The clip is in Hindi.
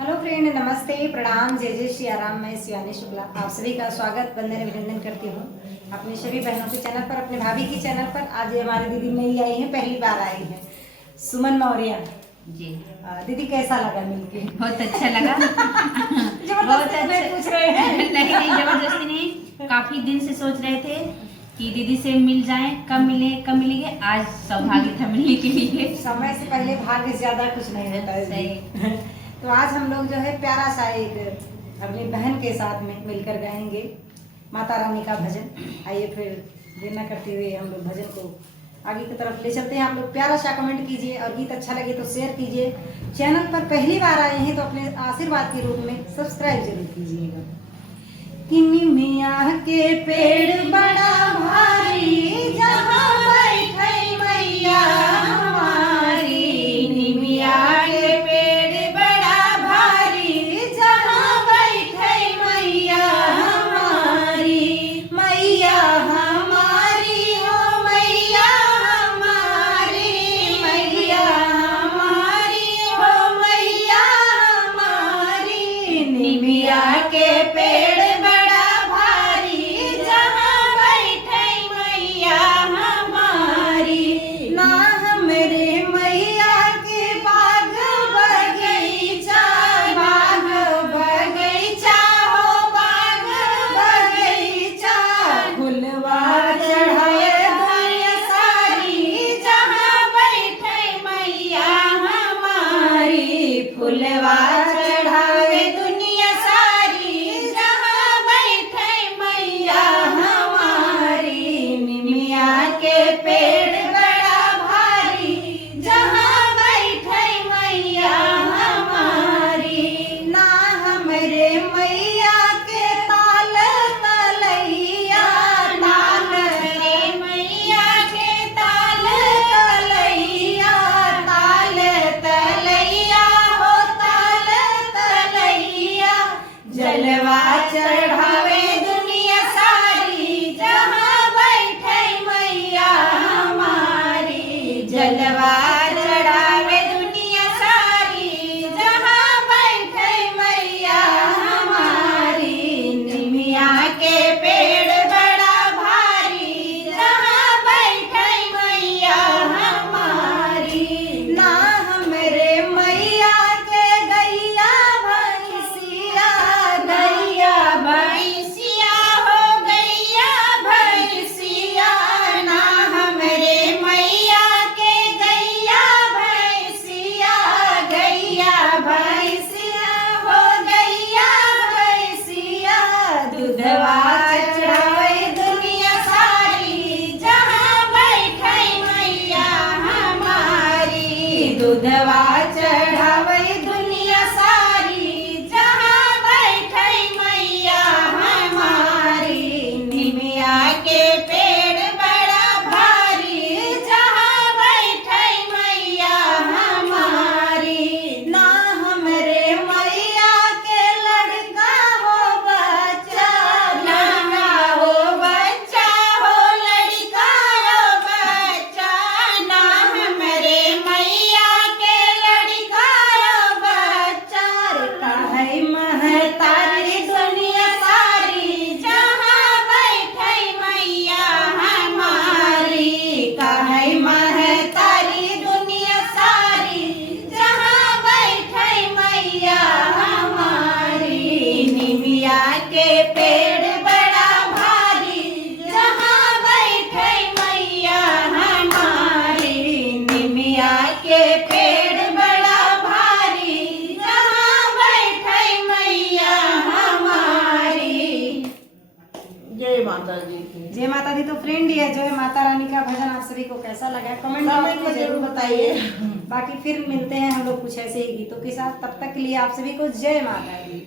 हेलो फ्रेंड, नमस्ते, प्रणाम, जय जय श्री राम। मैं शिवानी शुक्ला आप सभी का स्वागत वंदन अभिनंदन करती हूँ अपने सभी बहनों के चैनल पर, अपने भाभी की चैनल पर। आज हमारी दीदी नई आई हैं, पहली बार आई हैं, सुमन मौर्य जी। दीदी कैसा लगा मिलके? बहुत अच्छा लगा। बहुत अच्छा पूछ रहे हैं। नहीं, जबरदस्ती नहीं, काफी दिन से सोच रहे थे कि दीदी से मिल जाएं। कब मिलेंगे, आज सौभाग्य था मिलने के लिए। समय से पहले भाग्य ज्यादा कुछ नहीं होता है। सही। तो आज हम लोग जो है प्यारा सा एक अपनी बहन के साथ में मिलकर गाएंगे माता रानी का भजन। आइए फिर देर न करते हुए हम लोग भजन को आगे की तरफ ले चलते हैं। आप लोग प्यारा सा कमेंट कीजिए और गीत अच्छा लगे तो शेयर कीजिए। चैनल पर पहली बार आए हैं तो अपने आशीर्वाद के रूप में सब्सक्राइब जरूर कीजिएगा। निमिया के पेड़ बड़ा भारी जहाँ बैठे मैया हमारी, निमिया के पेड़ बड़ा भारी जहाँ बैठे मैया हमारी, मैया हमारी हो मैया हमारी, मैया हमारी हो मैया हमारी, निमिया के पेड़ फुलवा चढ़ावे दुनिया सारी जहाँ बैठे मैया हमारी, निमिया के पेड़ बड़ा भारी जहाँ बैठे मैया हमारी। ना हमरे मैया के ताल तलैया, ताल रे मैया के ताल तलैया, ताल तलैया जलवा चढ़ावे दुनिया सारी जहाँ बैठे मैया हमारी, जलवा चढ़ावे दुनिया सारी जहाँ बैठे मैया हमारी, निमिया के पेड़ बड़ा भारी जहाँ बैठे मैया हमारी। ना हमरे मैया के गैया भैंसिया, गैया भैंसिया हो गैया भैंसिया, ना हमरे मैया के गैया भैंसिया, गैया भैंसिया हो गैया भैंसिया, दूधवा चढ़ावे दुनिया सारी जहाँ बैठे मैया हमारी, दूधवा चढ़ावे दुनिया सारी जहाँ बैठे मैया हमारी, निमिया के पेड़ बड़ा भारी जहाँ बैठे मैया हमारी। ना हमरे मैया के लड़का हो बच्चा, लड़का हो बच्चा हो लड़का हो बच्चा, ना हमरे मैया के लड़का हो बच्चा। काहे महतारी दुनिया सारी जहाँ बैठे मैया हमारी, काहे महतारी दुनिया सारी जहाँ बैठे मैया हमारी, निमिया के पेड़ बड़ा भारी जहाँ बैठे मैया हमारी, निमिया के पेड़ बड़ा भारी जहाँ बैठे मैया हमारी। जय माता दी की। जय माता दी। तो फ्रेंड, ये जो है माता रानी का भजन आप सभी को कैसा लगा कमेंट में जरूर बताइए। बाकी फिर मिलते हैं हम लोग कुछ ऐसे ही गीतों के साथ। तब तक के लिए आप सभी को जय माता दी।